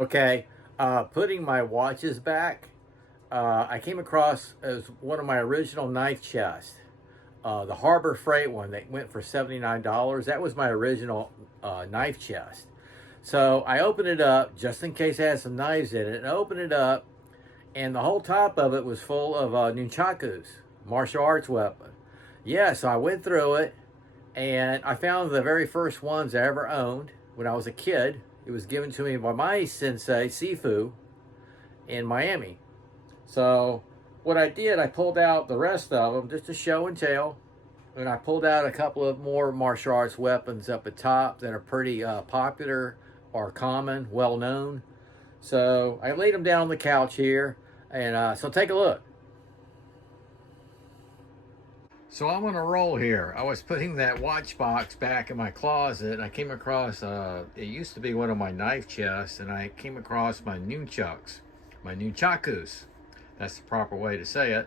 Okay, putting my watches back, I came across as one of my original knife chests, the Harbor Freight one that went for $79. That was my original knife chest. So I opened it up just in case it had some knives in it, and I opened it up, and the whole top of it was full of nunchakus, martial arts weapon. Yeah, so I went through it, and I found the very first ones I ever owned when I was a kid. It was given to me by my sensei, Sifu, in Miami. So what I did, I pulled out the rest of them just to show and tell. And I pulled out a couple of more martial arts weapons up at top that are pretty popular or common, well known. So I laid them down on the couch here, and so take a look. So I'm on a roll here. I was putting that watch box back in my closet, and I came across, it used to be one of my knife chests, and I came across my nunchucks, my nunchakus. That's the proper way to say it.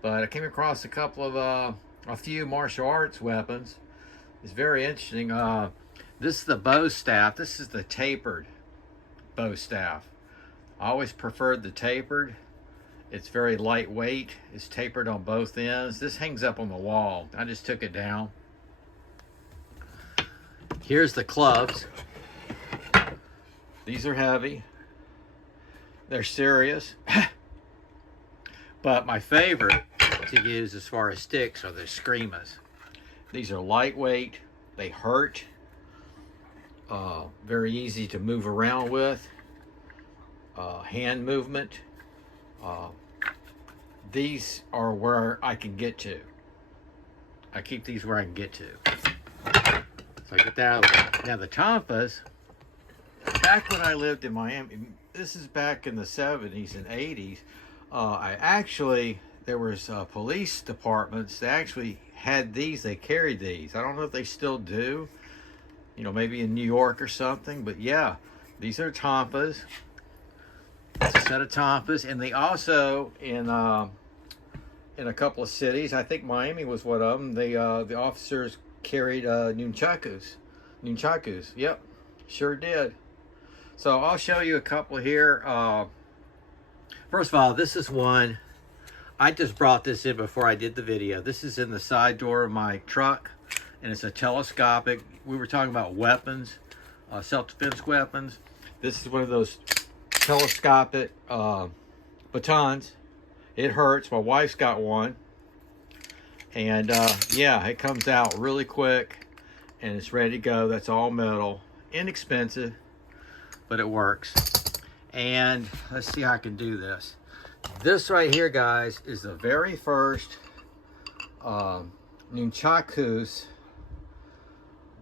But I came across a couple of, a few martial arts weapons. It's very interesting. This is the bow staff. This is the tapered bow staff. I always preferred the tapered. It's very lightweight. It's tapered on both ends. This hangs up on the wall. I just took it down. Here's the clubs. These are heavy. They're serious. But my favorite to use as far as sticks are the Screamas. These are lightweight. They hurt. Very easy to move around with. Hand movement. These are where I can get to. I keep these where I can get to. So I get that out of the way. Now the Tonfas, back when I lived in Miami, this is back in the 70s and 80s, there was police departments that actually had these, they carried these. I don't know if they still do, you know, maybe in New York or something, but yeah, these are Tonfas. It's a set of Tonfas, and they also, in a couple of cities, I think Miami was one of them, the officers carried nunchakus. Yep, sure did. So I'll show you a couple here. First of all, this is one. I just brought this in before I did the video. This is in the side door of my truck, and it's a telescopic. We were talking about weapons, self-defense weapons. This is one of those telescopic batons. It hurts. My wife's got one, and yeah, it comes out really quick, and it's ready to go. That's all metal, inexpensive, but it works. And let's see how I can do this. This right here, guys, is the very first nunchakus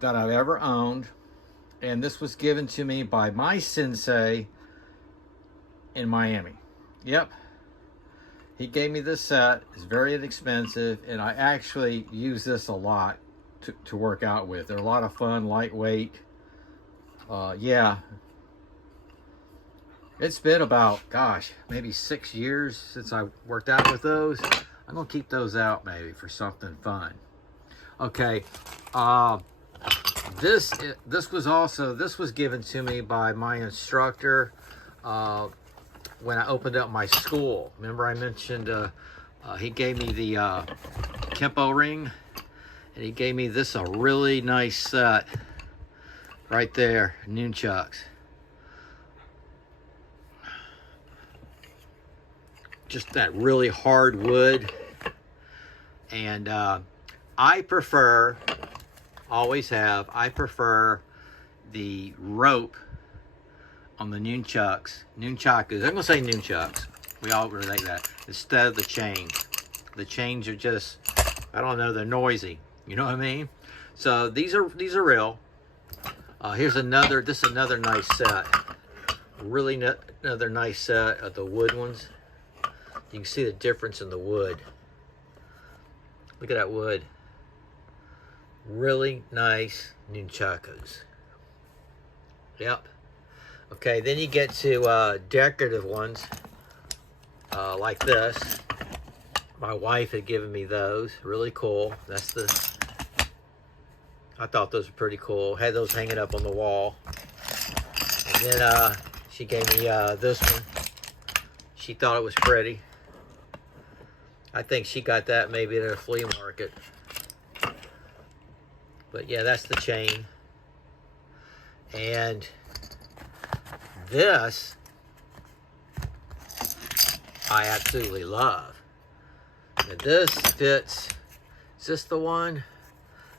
that I've ever owned, and this was given to me by my sensei in Miami. Yep, he gave me this set. It's very inexpensive, and I actually use this a lot to work out with. They're a lot of fun, lightweight. Yeah, it's been about, gosh, maybe 6 years since I worked out with those. I'm gonna keep those out maybe for something fun. Okay, this was given to me by my instructor when I opened up my school. Remember I mentioned he gave me the Kempo ring, and he gave me this, a really nice set right there, nunchucks. Just that really hard wood. And I prefer, always have, I prefer the rope on the nunchakus. I'm gonna say nunchucks. We all relate that. Instead of the chains. The chains are just, I don't know, they're noisy. You know what I mean? So these are real. Here's another, this is another nice set. Really another nice set of the wood ones. You can see the difference in the wood. Look at that wood. Really nice nunchakus. Yep. Okay, then you get to decorative ones like this. My wife had given me those. Really cool. That's the... I thought those were pretty cool. Had those hanging up on the wall. And then She gave me this one. She thought it was pretty. I think she got that maybe at a flea market. But yeah, that's the chain. And this I absolutely love. Now this fits. Is this the one?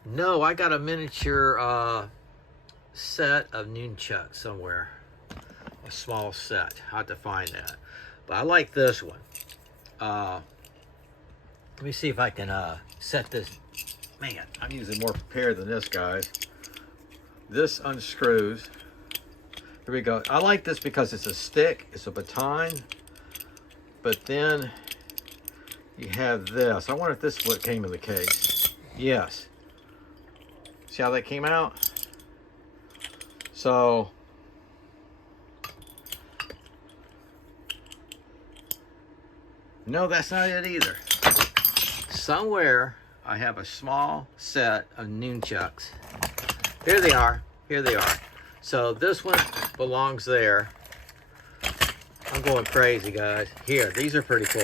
No, I got a miniature set of nunchucks somewhere. A small set. I'll have to find that. But I like this one. Let me see if I can set this. Man, I'm usually more prepared than this, guys. This unscrews. Here we go. I like this because it's a stick. It's a baton. But then you have this. I wonder if this is what came in the case. Yes. See how that came out? So no, that's not it either. Somewhere I have a small set of nunchucks. Here they are. Here they are. So this one belongs there. I'm going crazy, guys. Here, these are pretty cool.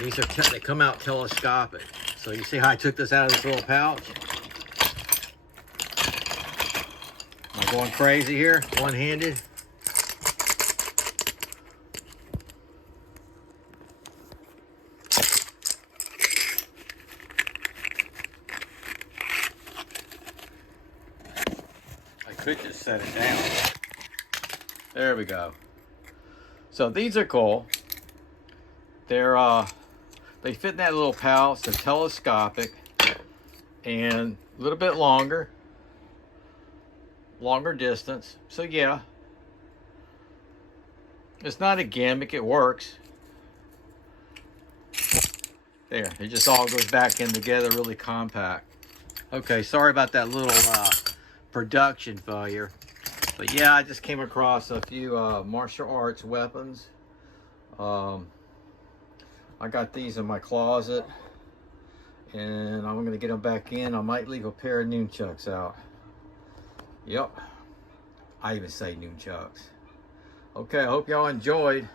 These are they come out telescopic. So you see how I took this out of this little pouch? Am I going crazy here? One-handed? Could just set it down. There we go. So these are cool. They're they fit in that little pouch. They're telescopic and a little bit longer distance. So yeah, it's not a gimmick. It works. There, it just all goes back in together, really compact. Okay, sorry about that little production failure, but yeah, I just came across a few martial arts weapons. I got these in my closet, and I'm gonna get them back in. I might leave a pair of nunchucks out. Yep, I even say nunchucks. Okay, I hope y'all enjoyed.